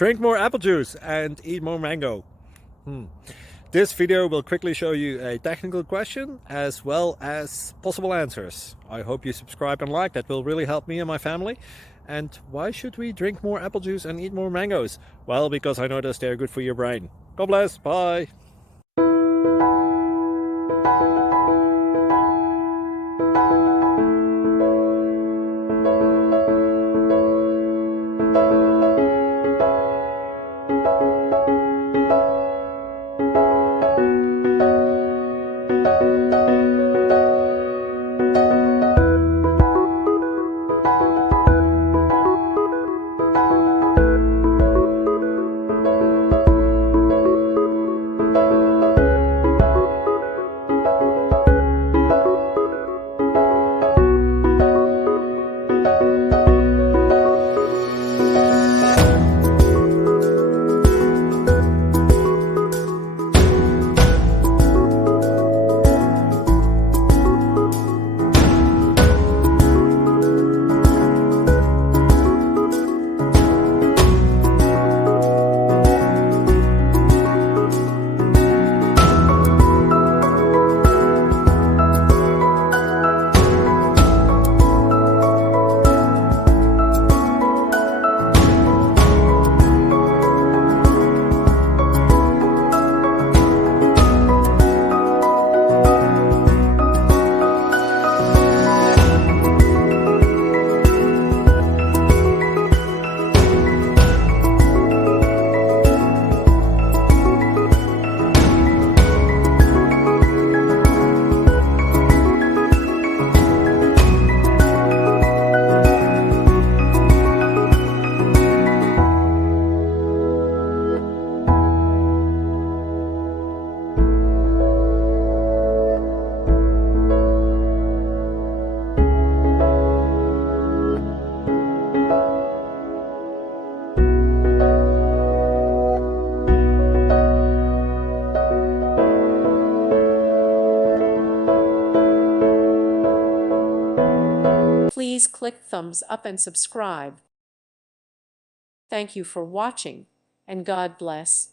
Drink more apple juice and eat more mango. This video will quickly show you a technical question as well as possible answers. I hope you subscribe and like, that will really help me and my family. And why should we drink more apple juice and eat more mangoes? Well, because I noticed they're good for your brain. God bless, bye! Please click thumbs up and subscribe. Thank you for watching, and God bless.